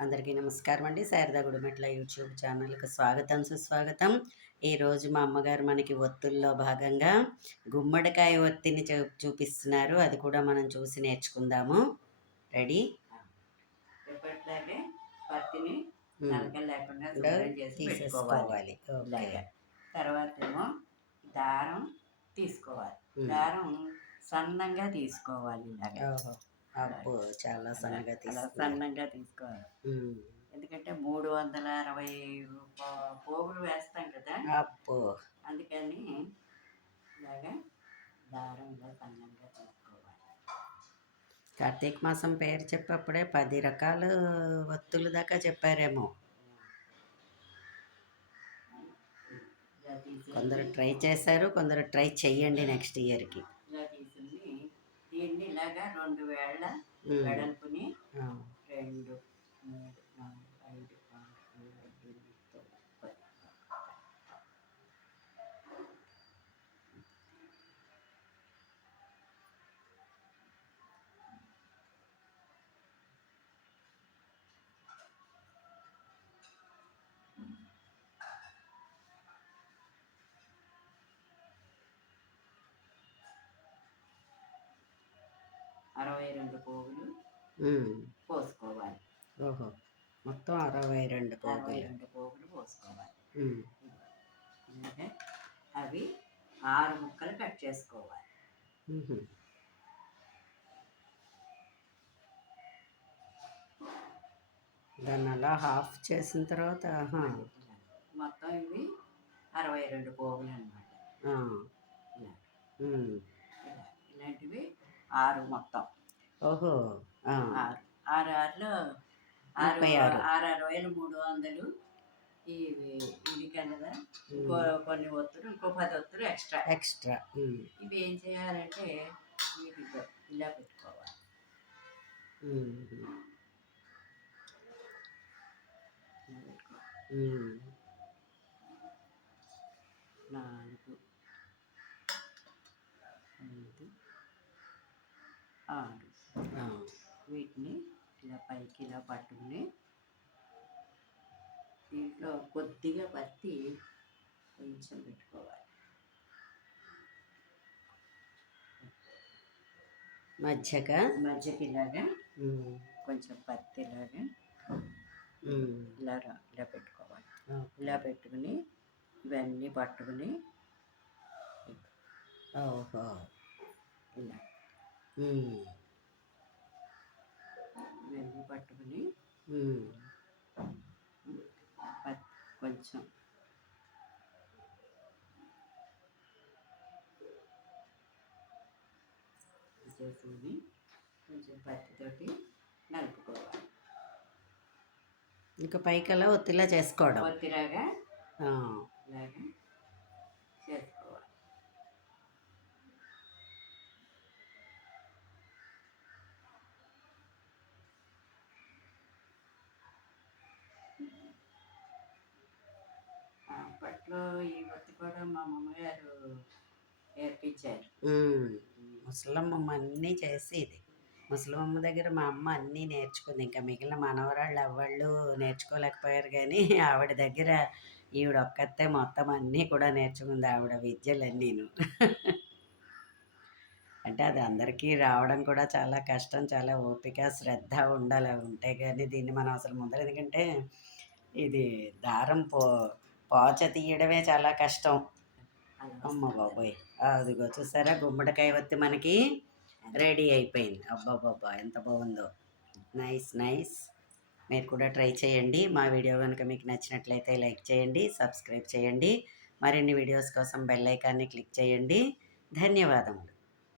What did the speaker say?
అందరికీ నమస్కారం అండి. శారదా గుడిమెట్ల యూట్యూబ్ ఛానల్‌కి స్వాగతం, సుస్వాగతం. ఈరోజు మా అమ్మగారు మనకి ఒత్తుల్లో భాగంగా గుమ్మడికాయ ఒత్తిని చూపిస్తున్నారు. అది కూడా మనం చూసి నేర్చుకుందాము. రెడీ? ఎప్పట్లాగే పత్తిని హ్మ్. నలకలు లేకుండా శుభ్రం చేసి పెట్టుకోవాలి. ఓకే. తర్వాత ఏమో దారం తీసుకోవాలి. హ్మ్. దారం సన్నంగా తీసుకోవాలి. ఇలాగా ఓహో! అబ్బో! చాలా సన్నగా అలా తీసుకున్నారు. సన్నంగా తీసుకోవాలి. హ్మ్. ఎందుకంటే 360 పోగులు వేస్తాం కదా, అబ్బో! అందుకని ఇలాగా దారం ఇలా సన్నంగా తీసుకోవాలి. కార్తీక మాసం పేరు చెప్పప్పుడే 10 రకాలు ఒత్తులు దాకా చెప్పారేమో. ఇలా తీసి కొందరు ట్రై చేశారు, కొందరు ట్రై చెయ్యండి నెక్స్ట్ ఇయర్‌కి. ఇలా తీసుకుని దీన్ని ఇలాగా 2 వేళ్ళ హ్మ్. వెడల్పుని ఆ! 2, 3, 4, 5, 6, 7, 8, 9, 10. అరవై 2 పోగులు హ్మ్. పోసుకోవాలి. ఓహో! మొత్తం 62 పోగులు. 62 పోగులు పోసుకోవాలి. హ్మ్. అంటే అవి 6 ముక్కలు కట్ చేసుకోవాలి. హుహు. దాన్ని అలా హాఫ్ చేసిన తర్వాత ఆహా! మొత్తం ఇవి 62 పోగులు అన్నమాట. ఆ! ఇలా హ్మ్. ఇలాంటివి 6 మొత్తం. ఓహో! ఆ! 6 6 ఆరులో 6 36. 6 300 ఇవి ఇది కదా. ఇంకో హ్మ్. కొన్ని ఒత్తులు, ఇంకో 10 ఒత్తులు ఎక్స్ట్రా. ఎక్స్‌ట్రా. హ్మ్. ఇవి ఏం చేయాలంటే వీటితో ఇలా పెట్టుకోవాలి. హుహు. ఇలా పెట్టుకోవాలి. హ్మ్. 4, 5, 6 ఆ! వీటిని ఇలా పైకి ఇలా పట్టుకుని దీంట్లో కొద్దిగా పత్తి కొంచెం పెట్టుకోవాలి. మధ్యగా? మధ్యకి ఇలాగా హ్మ్. కొంచెం పత్తి ఇలాగా హ్మ్. ఇలా పెట్టుకోవాలి. ఓకే. ఇలా పెట్టుకుని ఇవన్నీ పట్టుకుని ఓహో! ఇలా హ్మ్. ఇవన్నీ పట్టుకుని హ్మ్. కొంచెం చేసుకుని కొంచెం పత్తితోటి నలుపుకోవాలి. ఇంకా పైకల్లా ఒత్తిలా చేసుకోవడం. ఒత్తిలాగా ఆ! ఇలాగా చేసుకోవాలి. అప్పట్లో ఈ ఒత్తి కూడా మా అమ్మగారు నేర్పించారు. హ్మ్. ముసలమ్మమ్మ అన్నీ చేసేది. ముసలమ్మమ్మ దగ్గర మా అమ్మ అన్నీ నేర్చుకుంది. ఇంకా మిగిలిన మనవరాళ్ళు ఎవ్వళ్ళు నేర్చుకోలేకపోయారు గానీ, ఆవిడ దగ్గర ఈవిడొక్కతే మొత్తం అన్నీ కూడా నేర్చుకుంది ఆవిడ విద్యలన్నీను. అంటే అది అందరికీ రావడం కూడా చాలా కష్టం. చాలా ఓపిక, శ్రద్ధ ఉండాలి. అవి ఉంటే గానీ దీన్ని మనం అసలు ముందర ఎందుకంటే ఇది దారం పోచ తీయడమే చాలా కష్టం. అమ్మ బాబోయ్! అదిగో చూసారా గుమ్మడికాయ ఒత్తి మనకి రెడీ అయిపోయింది. అబ్బబ్బబ్బా! ఎంత బాగుందో. నైస్. నైస్. మీరు కూడా ట్రై చేయండి. మా వీడియో గనుక మీకు నచ్చినట్లయితే లైక్ చేయండి, సబ్స్క్రైబ్ చేయండి. మరిన్ని వీడియోస్ కోసం బెల్ ఐకాన్‌ని క్లిక్ చేయండి. ధన్యవాదములు.